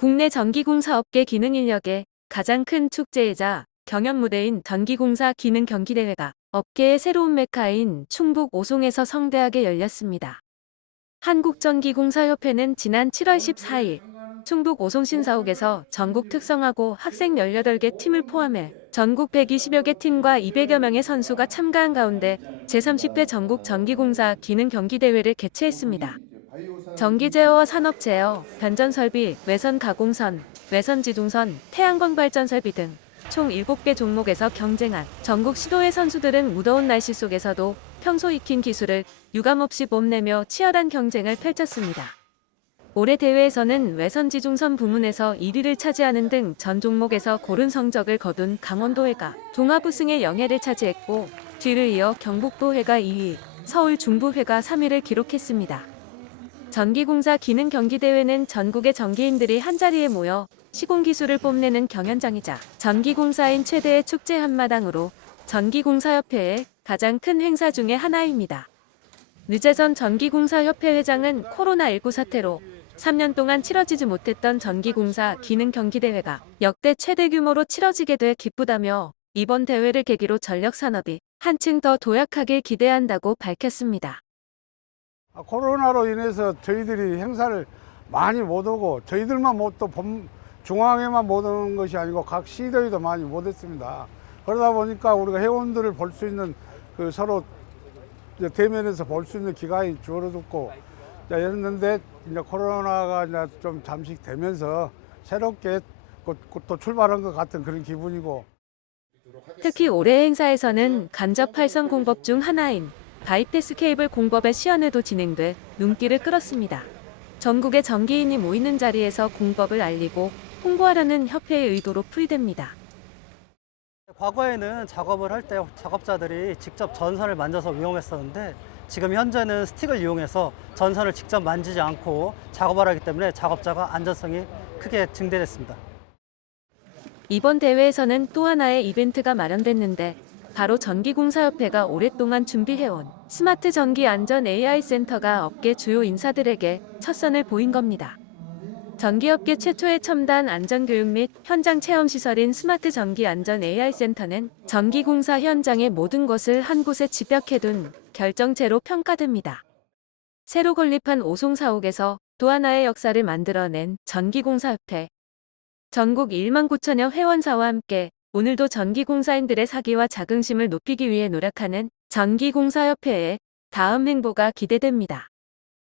국내 전기공 사업계 기능 인력의 가장 큰 축제이자 경연 무대인 전기공사 기능 경기대회가 업계의 새로운 메카인 충북 오송에서 성대하게 열렸습니다. 한국전기공사협회는 지난 7월 14일 충북 오송신사옥에서 전국 특성화고 학생 18개 팀을 포함해 전국 120여 개 팀과 200여 명의 선수가 참가한 가운데 제30회 전국 전기공사 기능 경기대회를 개최했습니다. 전기제어와 산업제어, 변전설비, 외선가공선, 외선지둥선, 태양광발전설비 등 총 7개 종목에서 경쟁한 전국 시도회 선수들은 무더운 날씨 속에서도 평소 익힌 기술을 유감없이 뽐내며 치열한 경쟁을 펼쳤습니다. 올해 대회에서는 외선지중선 부문에서 1위를 차지하는 등 전 종목에서 고른 성적을 거둔 강원도회가 종합 우승의 영예를 차지했고 뒤를 이어 경북도회가 2위, 서울 중부회가 3위를 기록했습니다. 전기공사 기능 경기대회는 전국의 전기인들이 한자리에 모여 시공기술을 뽐내는 경연장이자 전기공사인 최대의 축제 한마당으로 전기공사협회의 가장 큰 행사 중의 하나입니다. 늦재전 전기공사협회 회장은 코로나19 사태로 3년 동안 치러지지 못했던 전기공사 기능 경기대회가 역대 최대 규모로 치러지게 돼 기쁘다며 이번 대회를 계기로 전력 산업이 한층 더 도약하길 기대한다고 밝혔습니다. 아, 코로나로 인해서 저희들이 행사를 많이 못 오고 저희들만 못또 중앙에만 못 오는 것이 아니고 각 시도에도 많이 못 했습니다. 그러다 보니까 우리가 회원들을 볼 수 있는 그 서로 대면에서 볼 수 있는 기간이 줄어들고 자, 이랬는데 이제 코로나가 이제 좀 잠식되면서 새롭게 곧, 곧또 출발한 것 같은 그런 기분이고 특히 올해 행사에서는 간접 활성 공법 중 하나인 바이패스 케이블 공법의 시연회도 진행돼 눈길을 끌었습니다. 전국의 전기인이 모이는 자리에서 공법을 알리고 홍보하려는 협회의 의도로 풀이됩니다. 과거에는 작업을 할 때 작업자들이 직접 전선을 만져서 위험했었는데 지금 현재는 스틱을 이용해서 전선을 직접 만지지 않고 작업을 하기 때문에 작업자가 안전성이 크게 증대됐습니다. 이번 대회에서는 또 하나의 이벤트가 마련됐는데 바로 전기공사협회가 오랫동안 준비해온 스마트 전기 안전 AI 센터가 업계 주요 인사들에게 첫 선을 보인 겁니다. 전기업계 최초의 첨단 안전교육 및 현장 체험 시설인 스마트 전기 안전 AI 센터는 전기공사 현장의 모든 것을 한 곳에 집약해둔 결정체로 평가됩니다. 새로 건립한 오송사옥에서 또 하나의 역사를 만들어낸 전기공사협회. 전국 1만 9천여 회원사와 함께 오늘도 전기공사인들의 사기와 자긍심을 높이기 위해 노력하는 전기공사협회의 다음 행보가 기대됩니다.